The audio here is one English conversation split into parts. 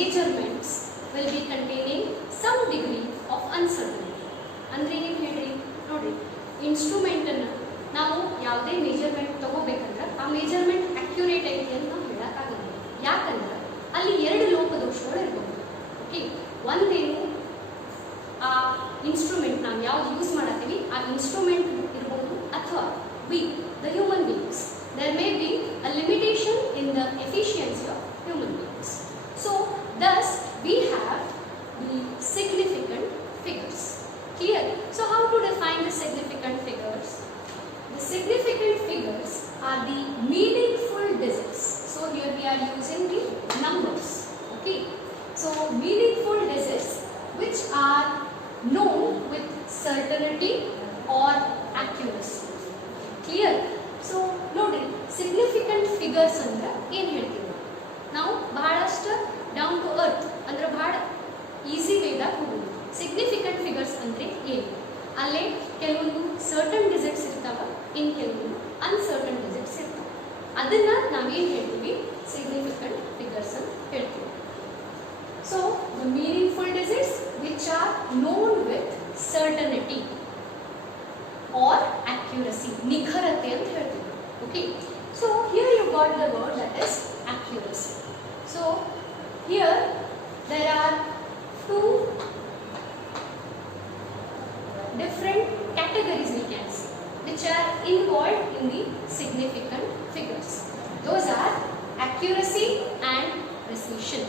measurements will be containing some degree of uncertainty. ಅಂದ್ರೆ ಏನು ಹೇಳ್ರಿ ನೋಡಿ, ಇನ್ಸ್ಟ್ರೂಮೆಂಟ್ ಅನ್ನು ನಾವು ಯಾವುದೇ ಮೆಜರ್ಮೆಂಟ್ ತಗೋಬೇಕಂದ್ರೆ ಆ ಮೆಜರ್ಮೆಂಟ್ ಅಕ್ಯುರೇಟ್ ಐತಿ ಅಂತ ನಾವು ಹೇಳಕ್ಕಾಗಲ್ಲ. ಯಾಕಂದ್ರೆ ಅಲ್ಲಿ ಎರಡು ಲೋಪದೋಷಗಳು ಇರ್ಬೋದು. ಓಕೆ, ಒಂದೇನು ಆ ಇನ್ಸ್ಟ್ರೂಮೆಂಟ್ ನಾವು ಯಾವ್ದು ಯೂಸ್ ಮಾಡತ್ತೀವಿ ಆ ಇನ್ಸ್ಟ್ರೂಮೆಂಟ್ ಇರ್ಬೋದು, ಅಥವಾ the human beings. There may be a limitation in the efficiency of human beings. So thus we have the significant figures. Clear? So how to define the significant figures? The significant figures are the meaningful digits. So here we are using the numbers. Okay, so meaningful digits which are known with certainty or accuracy. Clear? So ನೋಡಿ, significant figures ಅಂದ್ರೆ ಏನು ಹೇಳ್ತೀವಿ ನಾವು, ಬಹಳಷ್ಟು down to earth ಅಂದ್ರೆ ಬಹಳ easy ವೇದಾಗ ಹೋಗೋದು. Significant figures ಅಂದ್ರೆ ಏನು, ಅಲ್ಲೇ ಕೆಲವೊಂದು ಸರ್ಟನ್ ಡಿಜಿಟ್ಸ್ ಇರ್ತಾವ, ಇನ್ ಕೆಲವೊಂದು ಅನ್ಸರ್ಟನ್ ಡಿಜಿಟ್ಸ್ ಇರ್ತಾವ. ಅದನ್ನ ನಾವೇನು ಹೇಳ್ತೀವಿ, ಸಿಗ್ನಿಫಿಕೆಂಟ್ ಫಿಗರ್ಸ್ ಅಂತ ಹೇಳ್ತೀವಿ. So the meaningful digits which are non with certainty or accuracy, nikharate ant ಹೇಳ್ತೀವಿ. Okay, so here you got the word that is accuracy. So here there are two different categories we can see which are involved in the significant figures. Those are accuracy and precision.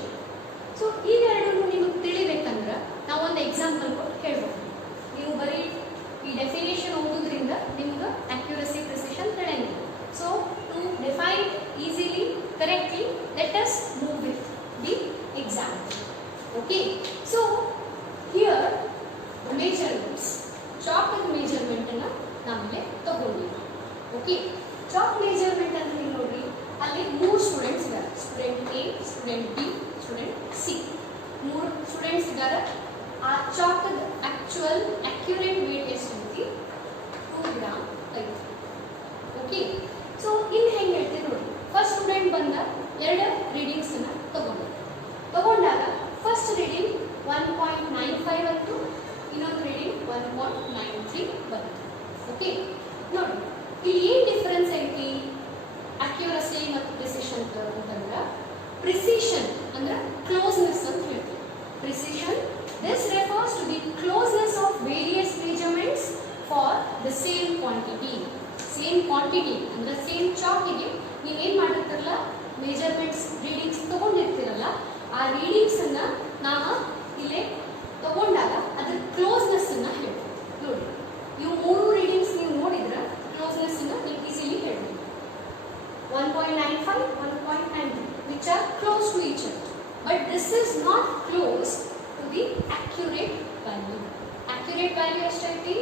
So ಈ ಎರಡನ್ನು ನಿಮಗೆ ತಿಳಿಬೇಕಂದ್ರೆ ನಾವು ಒಂದು example ಕೊಟ್ಟು ಹೇಳ್ಬೋದು. ನೀವು ಬರೀ ಈ ಡೆಫಿನೇಷನ್ ಓದೋದ್ರಿಂದ ನಿಮ್ಗೆ ಅಕ್ಯುರಸಿ ಪ್ರಿಸಿಷನ್ ತಿಳಿಯಂಗಿಲ್ಲ. So to define easily correctly let us move with the example. Okay, so here measurements, chalk ಮೆಜರ್ಮೆಂಟನ್ನು ನಾವಿಲ್ಲಿ ತಗೊಂಡಿವಿ. ಓಕೆ, ಚಾಕ್ ಮೆಜರ್ಮೆಂಟ್ ಅಂತ ನೀವು ನೋಡ್ರಿ, ಅಲ್ಲಿ 3 ಸ್ಟೂಡೆಂಟ್ಸ್ ಇದ್ದಾರೆ, student A, student B, student C. 3 students ಇದ್ದಾರೆ. ಆ ಚಾಕದ ಆಕ್ಚುಯಲ್ ಅಕ್ಯುರೇಟ್ ವೇಟ್ ಎಷ್ಟು ಐತಿ, 2 ಗ್ರಾಮ್ ಐತಿ. ಓಕೆ, ಸೊ ಇನ್ನು ಹೆಂಗೆ ಹೇಳ್ತೀವಿ ನೋಡಿ, ಫಸ್ಟ್ ಸ್ಟೂಡೆಂಟ್ ಬಂದ 2 ರೀಡಿಂಗ್ಸನ್ನು ತಗೊಂಡಾಗ ಫಸ್ಟ್ ರೀಡಿಂಗ್ 1.95 ಅಂತು, ಇನ್ನೊಂದು ರೀಡಿಂಗ್ 1.93 ಬಂತು. ಓಕೆ, ನೋಡಿ ಇಲ್ಲಿ ಏನು ಡಿಫರೆನ್ಸ್ ಐತಿ ಅಕ್ಯುರಸಿ ಮತ್ತು ಪ್ರಿಸಿಷನ್ ಅಂತಂದ್ರೆ, ಪ್ರಿಸಿಷನ್ ಅಂದ್ರೆ ಕ್ಲೋಸ್ನೆಸ್ ಅಂತ ಹೇಳ್ತೀವಿ. Precision, this refers to the closeness of various measurements for the same quantity. Same quantity ಅಂದ್ರೆ ಸೇಮ್ ಚಾಕಿಗೆ ನೀವೇನು ಮಾಡಿರ್ತೀರಲ್ಲ, ಮೆಜರ್ಮೆಂಟ್ಸ್ ರೀಡಿಂಗ್ಸ್ ತಗೊಂಡಿರ್ತೀರಲ್ಲ, ಆ ರೀಡಿಂಗ್ಸನ್ನು ನಾವು ಇಲ್ಲೇ ತಗೊಂಡಾಗ ಅದ್ರ ಕ್ಲೋಸ್ನೆಸ್ಸನ್ನು ಹೇಳ್ತೀವಿ. ನೋಡಿ, ಇವು 3 ರೀಡಿಂಗ್ಸ್ ನೀವು ನೋಡಿದ್ರೆ ಕ್ಲೋಸ್ನೆಸ್ಸನ್ನು ನೀವು ಈಸಿಲಿ ಹೇಳ್ಬೋದು. 1.95, 1.93 which are close to each other, but this is not close to the accurate value. Accurate value ಎಷ್ಟೈತಿ,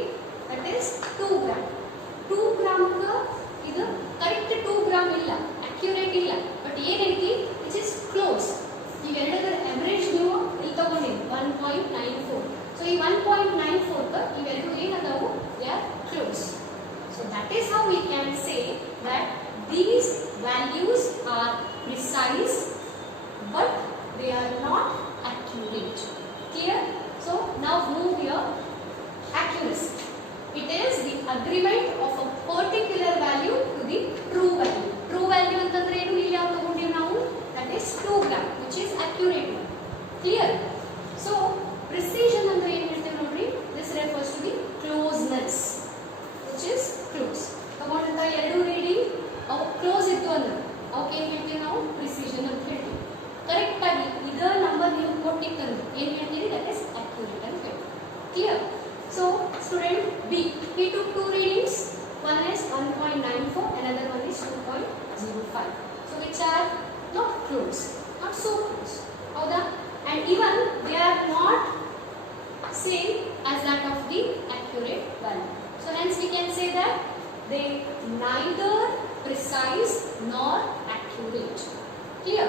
that is 2 ಗ್ರಾಮ್. 2 ಗ್ರಾಮ್ಗೆ ಇದು ಕರೆಕ್ಟ್ 2 ಗ್ರಾಮ್ ಇಲ್ಲ, ಅಕ್ಯುರೇಟ್ ಇಲ್ಲ, ಬಟ್ ಏನೈತಿ ವಿಚ್ ಇಸ್ ಕ್ಲೋಸ್. ಇವೆರಡರ ಅವರೇಜ್ ನೀವು ಇಲ್ಲಿ ತಗೊಂಡಿರಿ 1.94. ಸೊ ಈ 1.94 ಇವೆರಡು ಏನದಾವು, they are close. So that is how we can say that these values are precise but they are not accurate. Clear? So now move here. Accuracy, it is the agreement of a particular value to the true value. True value ಅಂತಂದ್ರೆ ಏನು, ಇಲ್ಲಿ ಯಾವ ತಗೊಂಡಿವಿ ನಾವು, that is 2 gram which is accurate one. Clear? So precision ಅಂದ್ರೆ ಏನು ಹೇಳ್ತೇವೆ ನೋಡ್ರಿ, this refers to the closeness which is close. ತಗೊಂಡಂತ ಎರಡು ರೀಡಿಂಗ್ ಅವು ಕ್ಲೋಸ್ ಇತ್ತು ಅಂದ್ರೆ ಅವಕ್ಕೆ ಏನು ಹೇಳ್ತೀವಿ ನಾವು, ಪ್ರಿಸಿಷನ್ ಅಂತ ಹೇಳ್ತೀವಿ. ಕರೆಕ್ಟ್ ಆಗಿ ಇದ ನಂಬರ್ ನೀವು ಕೊಟ್ಟಿತ್ತಂದ್ರೆ ಏನು ಹೇಳ್ತೀವಿ, ದಟ್ ಇಸ್ ಅಕ್ಯುರೇಟ್ ಅಂತ ಹೇಳ್ತೀವಿ. Clear? So student B, he took 2 readings, one is 1.94, another one is 2.05. So which are not close, not so close. ಹೌದಾ? And even they are not same as that of the accurate value. So hence we can say that they neither precise nor accurate. Clear?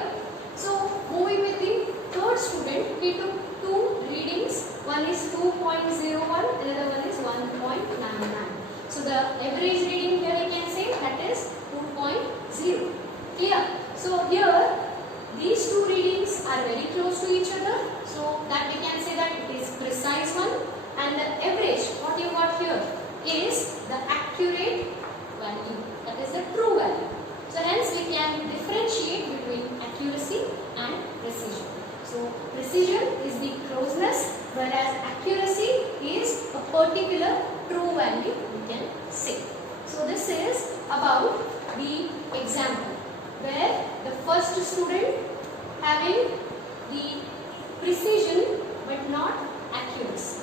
So moving with the third student, he took 2 readings, one is 2.01, another one is 1.99. So the average reading here I can say that is 2.0. Clear? So here these 2 readings are very close to each and precision. So precision is the closeness, whereas accuracy is a particular true value we can say. So this is about the example where the first student having the precision but not accuracy.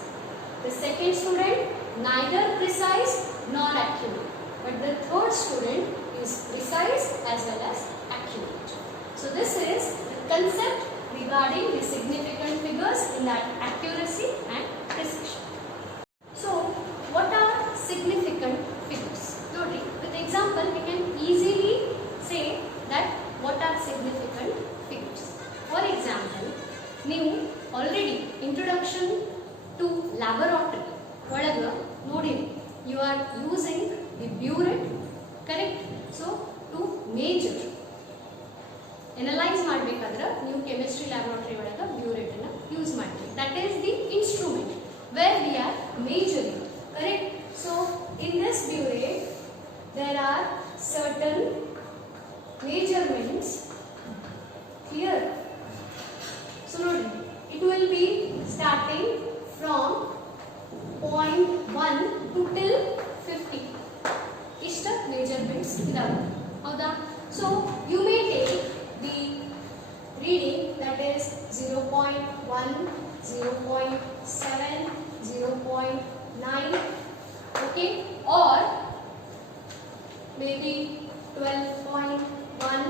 The second student neither precise nor accurate, but the third student is precise as well as accurate. So this is the concept regarding the significant figures in that accuracy and precision. So what are significant figures? Notice with example we can easily say that what are significant figures. For example, new already introduction to laboratory ಒಳಗ ನೋಡಿರಿ, you are using the burette, correct? So to measure analyze ಮಾಡಬೇಕಾದ್ರೆ ನೀವು chemistry laboratory ಒಳಗ burette ಅನ್ನು use ಮಾಡ್ತೀವಿ. That is the instrument where we are measuring, correct? So in this burette there are certain measurements here. So ನೋಡಿ, it will be starting from point 1 to till 50. ಇಷ್ಟ measurements ಇದಾವೆ, ಹೌದಾ? So you may take the reading that is 0.1, 0.7, 0.9, okay, or maybe 12.1,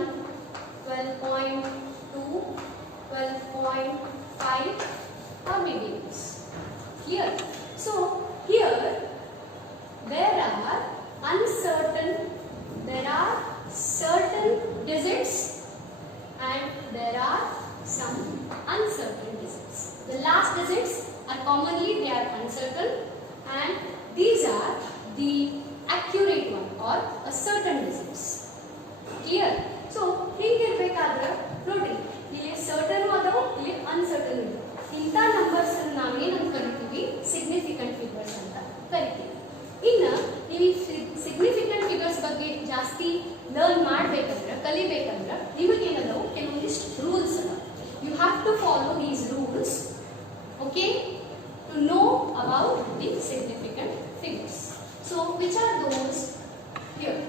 12.2, 12.5 or maybe this. Here, so here there are certain digits and there are some uncertain digits. The last digits are commonly they are uncertain and these are the accurate one or a certain digits. Clear? So ಹೀಗಿರಬೇಕಾದ್ರೆ ನೋಡಿ, ಇಲ್ಲಿ certain ಅದಾವ, ಇಲ್ಲಿ uncertain ಇದೆ. ಇಂಥ numbers ನಾವು ಏನಂತ ಕರಿತೀವಿ? Significant figures ಅಂತ ಕರಿತೀವಿ. ಇನ್ನು ನೀವು ಸಿಗ್ನಿಫಿಕೆಂಟ್ ಫಿಗರ್ಸ್ ಬಗ್ಗೆ ಜಾಸ್ತಿ ಲರ್ನ್ ಮಾಡಬೇಕಂದ್ರೆ, ಕಲಿಬೇಕಂದ್ರೆ ನಿಮಗೇನದಾವು ಕೆಲವೊಂದಿಷ್ಟು ರೂಲ್ಸ್ ಅದಾವ. You have to follow these rules, okay, to know about the significant figures. So which are those? Here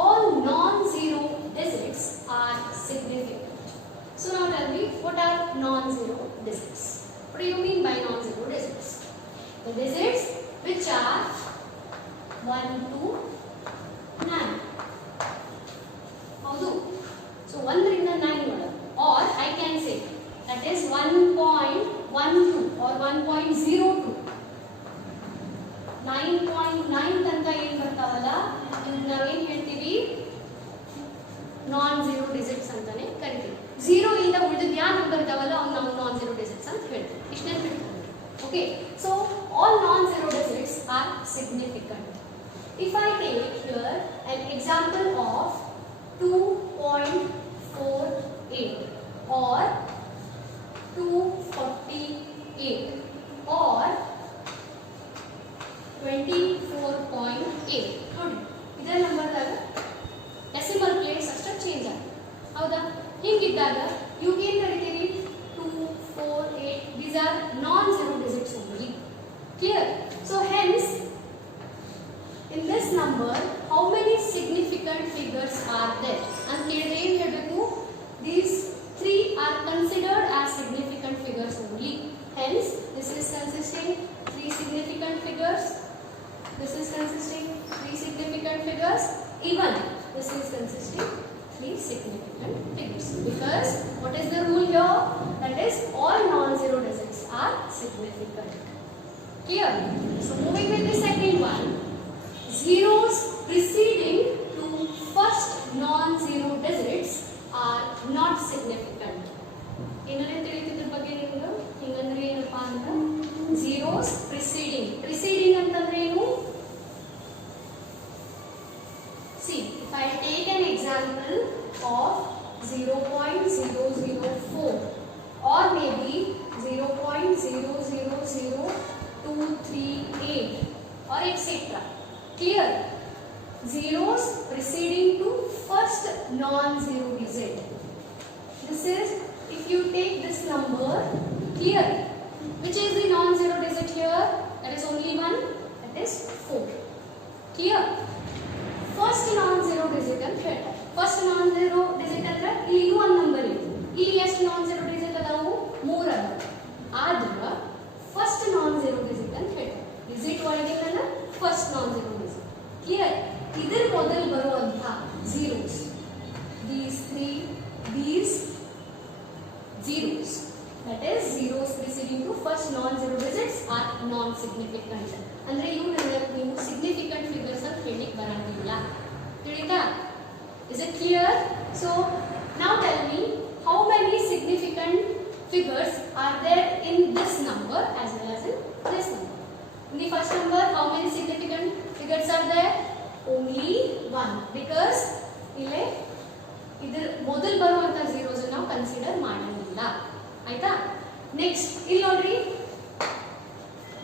all non-zero digits are significant. So now tell me, what are non-zero digits? What do you mean by non-zero digits? The digits which are 1 to 9. Howdu? So 1 ರಿಂದ 9 ಒಳಗೆ, or I can say that is 1.12 or 1.02. 9.9 ತನಕ ಏನು ಬರ್ತಾವಲ್ಲ ನಾವೇನು ಹೇಳ್ತೀವಿ? ನಾನ್ zero digits ಅಂತಾನೆ ಕರಿತೀವಿ. Zero ಇಂದ ಉಳಿದ ಯಾವ ನಂಬರ್ ಇದಾವಲ್ಲ ಅವ್ನು ನಾವು ನಾನ್ ಝೀರೋ ಡಿಜಿಟ್ಸ್ ಅಂತ ಹೇಳ್ತೀವಿ. ಇಷ್ಟೇ ತಿಳ್ಕೊಂಡ್ರಿ. Okay, so all non zero digits are significant. If I take here an example of 2.48 or 248 or 24.8, ನೋಡಿ ಇದೇ ನಂಬರ್ದಾಗ ಡೆಸಿಮಲ್ ಪ್ಲೇಸ್ ಅಷ್ಟೇ ಚೇಂಜ್ ಆಗುತ್ತೆ, ಹೌದಾ? ಹಿಂಗಿದ್ದಾಗ ಇವಾಗೇನು ಕರಿತೀವಿ? 2, 4, 8 these are non zero digits only. Clear? So hence in this number how many significant figures are there ಅಂತ ಕೇಳಿದ್ರೆ ಏನು ಹೇಳಬೇಕು? These three are considered as significant figures only. Hence this is consisting three significant figures, this is consisting three significant figures, even this is consisting three significant figures, because what is the rule here? That is all non-zero digits are significant. Clear? So moving with the second one, zeros preceding to first non-zero digits are not significant. ಏನಂದ್ರೆ ತಿಳಿತಿದ್ರ ಬಗ್ಗೆ ನಿಮಗೆ ಹಿಂಗಂದ್ರೆ ಏನಪ್ಪಾ ಅಂದ್ರೆ zeros preceding ಅಂತಂದ್ರೆ ಏನು? See, if I take an example of 0.004 or maybe 0.000238 or etc. if you take this number here, which is the non-zero digit here? That is only one. That is 4. Clear? First non-zero digit ಅಂತ ಹೇಳ್ತಾರೆ. First non-zero digit ಅಂದ್ರೆ ಇಲ್ಲಿ ಒಂದು number ಇದೆ. ಇಲ್ಲಿ ಎಷ್ಟು non-zero digit ಅದಾವು? 3 ಅದಾವು. ಆದ್ರೆ first non-zero digit ಅಂತ ಹೇಳ್ತಾರೆ. Digit ಒಳಗಿನ first non-zero digit. Clear? ಇದರ ಮೊದಲು ಬರುವಂತ zeros. These 3, these zeros. That is zeros preceding to first non-zero digits are non-significant. ಅಂದ್ರೆ ಇವು ನೀವು significant figures ಅಂತ ಹೇಳಿಕ್ಕೆ ಬರಂಗಿಲ್ಲ. ತಿಳಿತಾ? Is it clear? So now tell me how many significant figures are there in this number as well as in this number. In the first number, how many significant figures are there? Only 1, because ಇಲ್ಲಿ ಇದರ ಮೊದಲು ಬರುವಂತ zeros ಅನ್ನು ನಾವು consider ಮಾಡಂಗಿಲ್ಲ. ಆಯ್ತಾ? Next ಇಲ್ಲಿ ನೋಡ್ರಿ,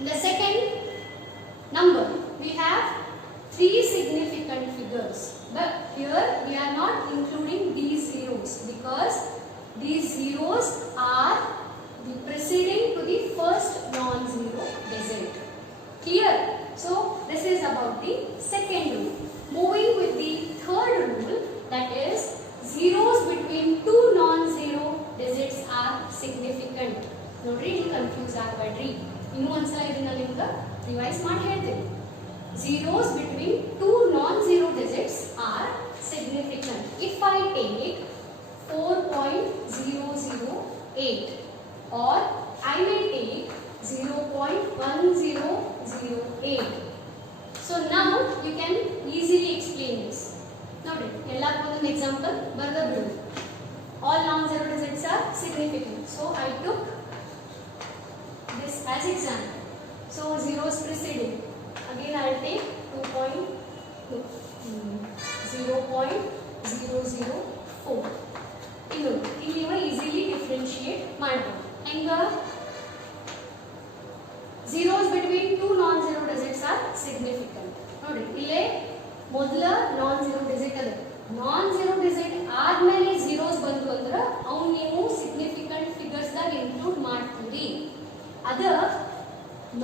the second number we have 3 significant figures, but here we are not including these zeros because these zeros are the preceding to the first non-zero digit. Clear? So this is about the second rule. Moving with the third rule, that is zeros between two non-zero digits are significant. ನೋಡ್ರಿ, ನೀವು confuse ಆಗಬೇಡ್ರಿ. ಇನ್ನೂ ಒಂದ್ಸಲ ಇದನ್ನ ನಿಮ್ಗೆ revise ಮಾಡಿ ಹೇಳ್ತೀನಿ. Zeros between two non-zero digits are significant. If I take 4.008 or I may take 0.1008. So now you can easily explain this. ನೋಡ್ರಿ, ಎಲ್ಲಕ್ಕೂ ಒಂದು ಎಕ್ಸಾಂಪಲ್ ಬರೆದು ಬಿಡು. All non-zero digits are significant. So I took this as example. So zeros preceding. Again I will take 0.004. ಇಲ್ಲಿ easily differentiate ಮಾಡಬಹುದು. ಹೆಂಗ? Zeros between two non-zero digits are significant. ನೋಡಿ, ಇಲ್ಲೇ ಮೊದಲ non-zero digit ಅದ. Non-zero digit ಆದ್ಮೇಲೆ zeros ಬಂತು ಅಂದ್ರೆ ಅವು ನೀವು significant figures ದಾಗ ಇನ್ಕ್ಲೂಡ್ ಮಾಡ್ತೀರಿ. ಅದ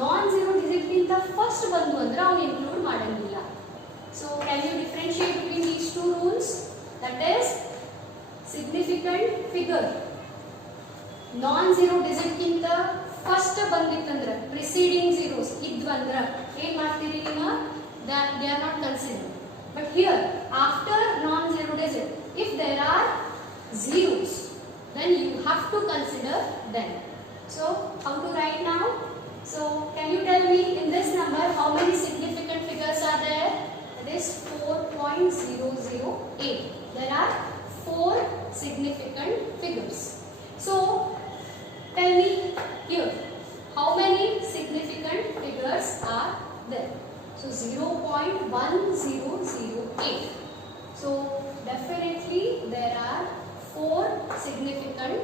non-zero digit ಗಿಂತ ಫಸ್ಟ್ ಬಂತು ಅಂದ್ರೆ ಅವನು ಇನ್ಕ್ಲೂಡ್ ಮಾಡಂಗಿಲ್ಲ. So can you differentiate between these two rules? That is significant figure non-zero digit ಗಿಂತ ಫಸ್ಟ್ ಬಂದಿತ್ತಂದ್ರೆ preceding zeros ಇದ್ವಂದ್ರೆ ಏನ್ ಮಾಡ್ತೀರಿ ನೀವು? That they are not considered. But here after non-zero digit, if there are zeros, then you have to consider them. So how to write now? So can you tell me in this number how many significant figures are there? That is 4.008. There are 4 significant figures. So tell me here, how many significant figures are there? So 0.1008. So definitely there are 4 significant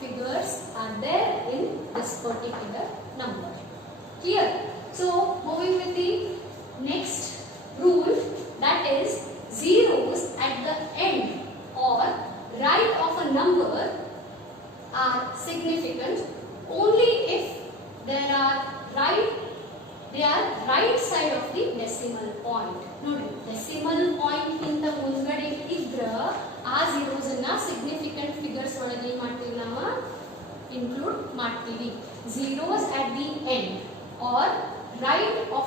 figures are there in this particular number. Clear? So moving with the next rule, that is zeros at the end or right of a number are significant only if they are right side of the decimal point. ನೋಡಿ, decimal point ಗಿಂತ ಮುಂದ್ಗಡೆ ಇದ್ರ ಆ zeros ಅನ್ನ significant figures ಒಳಗೆ ಏನು ಮಾಡ್ತೀವಿ ನಾವು? ಇನ್ಕ್ಲೂಡ್ ಮಾಡ್ತೀವಿ. Zeros at the end or right of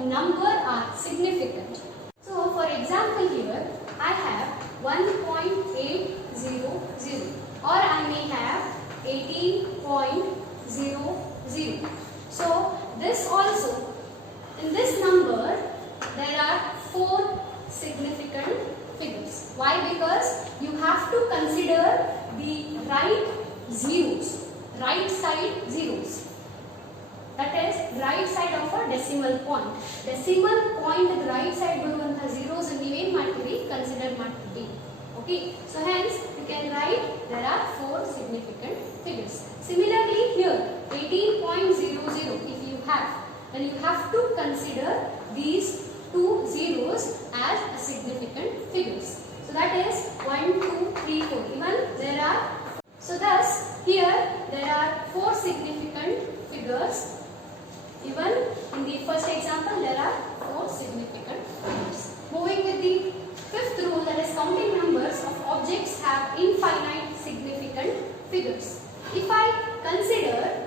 a number are significant. So for example here I have 1.800 or I may have 18.00. So this also, in this number there are 4 significant figures. Why? Because you have to consider the right zeros, right side zeros. That is right side of a decimal point. Decimal point the right side ಬರುವಂತ zeros ನೀವು ಏನು ಮಾಡ್ತೀರಿ? Consider ಮಾಡ್ತೀರಿ. Okay, so hence you can write there are 4 significant figures. Similarly here 18.00 if you have, then you have to consider these 2 zeros as significant figures. So that is 1, 2, 3, 4. Even there figures. If I consider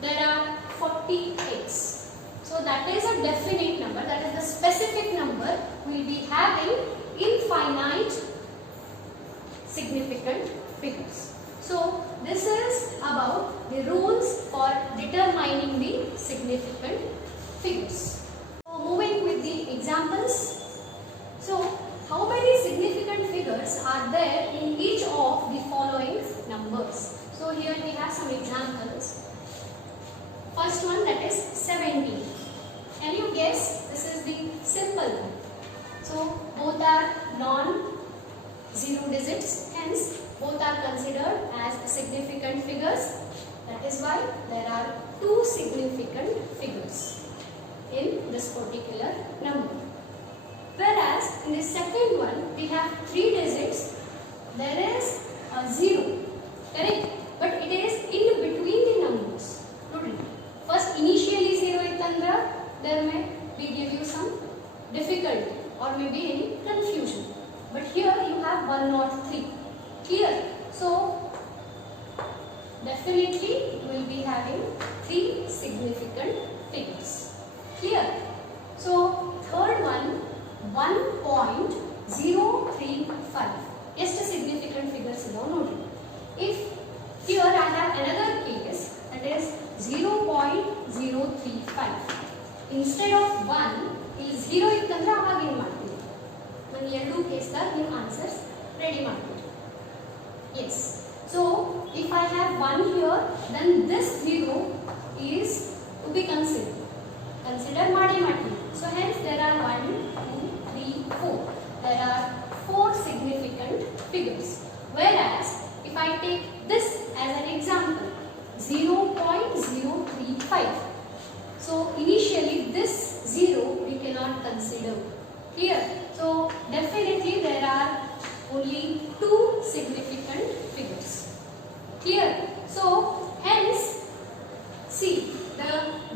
there are 48, so that is a definite number, that is the specific number we will be having infinite significant figures. So this is about the rules for determining the significant figures. So moving with the examples. So how many significant figures are there in each of the following numbers? So here we have some examples. First one, that is 17. Can you guess? This is the simple one. So both are non-zero digits, hence both are considered as significant figures. That is why there are two significant figures in this particular number. Whereas in the second one we have 3 digits, there is a 0, correct? But it is in between the numbers. First initially 0 itandra, there may be give you some difficulty or maybe any confusion. But here you have 1 not 3. Clear? So definitely you will be having 3 significant figures. Clear? So third one, 1.035. Just a significant figure is noted. If here I have another case, that is 0.035. Instead of 1, ಇಲ್ಲಿ 0 ಇತ್ತಂದ್ರೆ ಆವಾಗ ಏನು ಮಾಡ್ತೀವಿ? ನಾನು ಎರಡು ಕೇಸ್ದಾಗ ನೀವು answers ready ಮಾಡ್ತೀವಿ. Yes. So if I have 1 here, then this 0 is to be considered. Consider ಮಾಡಿ ಮಾಡ್ತೀವಿ. So hence there are 1, 2, 3, 4. There are 4 significant figures. Whereas if I take this as an example, 0.035. So initially this 0 we cannot consider. Clear? So definitely there are only 2 significant figures. Clear? So hence see the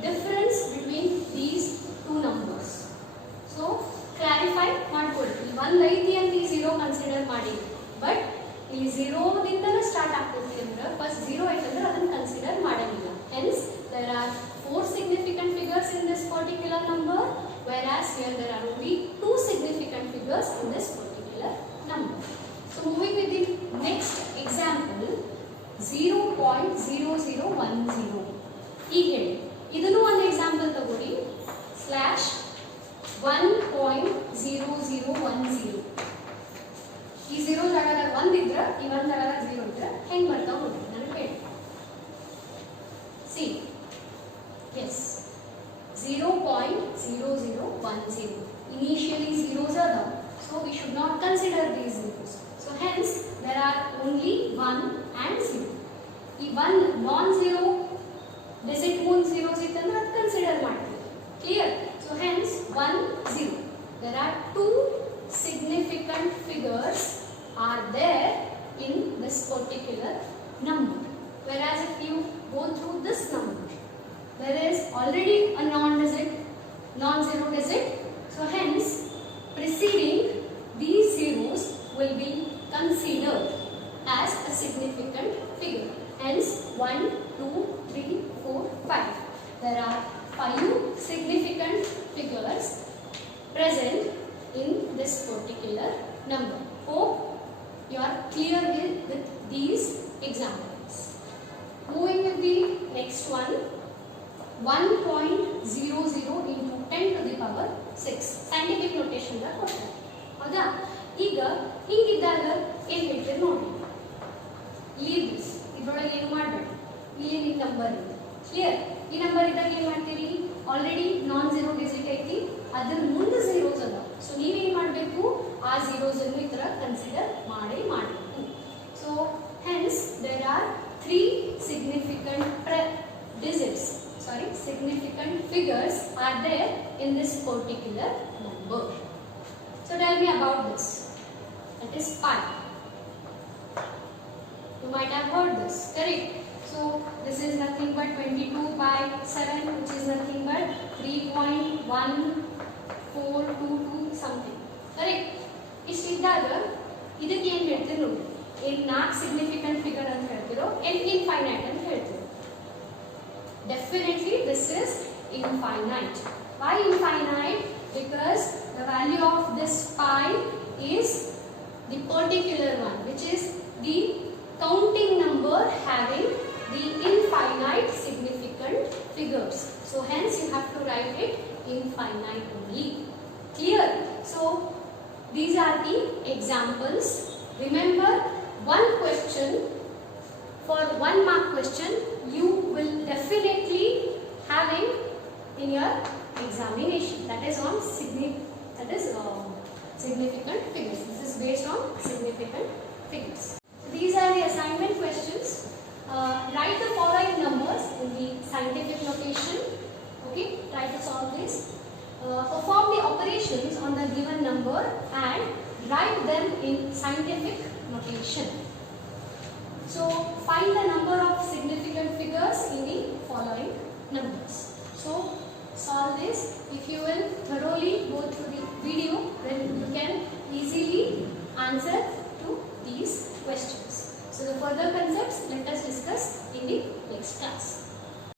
difference between these two numbers. So clarify ಮಾಡ್ಕೊಳ್ಳಿ. 1 ಐತಿ ಅಂತ 0 consider ಮಾಡಿ, but ಇಲ್ಲಿ 0 ದಿಂದಲೇ start ಆಗ್ತೈತಿ ಅಂದ್ರೆ first 0 ಐತಂದ್ರೆ ಅದನ್ನ consider ಮಾಡಂಗಿಲ್ಲ. Hence there are 4 significant figures in this particular number, whereas here there are only 2 significant figures in this particular number. So moving with the next example, 0.0010. ಈಗ ಹೇಳಿ, ಇದನ್ನು ಒಂದು ಎಕ್ಸಾಂಪಲ್ ತಗೊಳ್ಳಿ. /1.0010. ಈ 0 ಜಾಗದಾಗ 1 ಇದ್ರೆ ಈ 1 ಜಾಗದಾಗ 0 ಇದ್ರೆ ಹೆಂಗ್ ಬರ್ತಾವ ನೋಡಿ ನನಗೆ ಹೇಳಿ. See, yes, 0.0010. Initially zeros are there, so we should not consider these zeros. So hence there are only 1 and 0. ಈ 1 non-zero digit moon zeros itandre ad consider ಮಾಡ್ತೀವಿ. Clear? So hence 1, 0. There are 2 significant figures are there in this particular number. Whereas if you go through this number, there is already a non-zero digit. So hence preceding these zeros will be considered as a significant figure. Hence 1, 2, 3, 4, 5. There are 5 significant figures present in this particular number. Hope you are clear with these examples. Moving with the next one, 1.00 into 10 to the power 6. Scientific notation da ಕೊಡ್ತಾರೆ. ಹೌದಾ? ಈಗ ಹಿಂಗಿದ್ದಾಗ ಏನು ಹೇಳ್ತೀರಿ ನೋಡಿ. Leave this. ಇದರೊಳಗೆ ಏನು ಮಾಡಬೇಡಿ. ಇಲ್ಲಿ ನಿಮ್ಮ ನಂಬರ್ ಇದೆ. ಕ್ಲಿಯರ್? ಈ ನಂಬರ್ ಇದ್ದಾಗ ಏನು ಮಾಡ್ತೀರಿ? ಆಲ್ರೆಡಿ non-zero ಡಿಜಿಟ್ ಐತಿ, ಅದ್ರ ಮುಂದೆ zeros ಅದಾವ. ಸೊ ನೀವೇನು ಮಾಡಬೇಕು? ಆ zeros ಅನ್ನು ಈ ತರ ಕನ್ಸಿಡರ್ ಮಾಡಬೇಕು. So hence there are 3 significant figures are there in this particular number. So tell me about this. That is pi. You might have heard this, correct? So this is nothing but 22 by 7, which is nothing but 3.1422 something, correct? ಇಷ್ಟಿದ್ದಾಗ ಇದಕ್ಕೆ ಏನು ಹೇಳ್ತೀವಿ ನೋಡಿ, ಏನು 4 significant figure ಅಂತ ಹೇಳ್ತಿರೋ infinite ಅಂತ ಹೇಳ್ತಿರೋ. Definitely this is infinite. Why infinite? Because the value of this pi is the particular one, which is the counting number having the infinite significant figures. So hence you have to write it infinite only. Clear? So these are the examples. Remember, one question, for 1 mark question you will definitely having in your examination, that is on significant figures. This is based on significant figures. So these are the assignment questions. Write the following numbers in the scientific notation. Okay, try to solve this. Perform the operations on the given number and write them in scientific notation. So find the number of significant figures in the following numbers. So solve this. If you will thoroughly go through the video, then you can easily answer to these questions. So the further concepts let us discuss in the next class.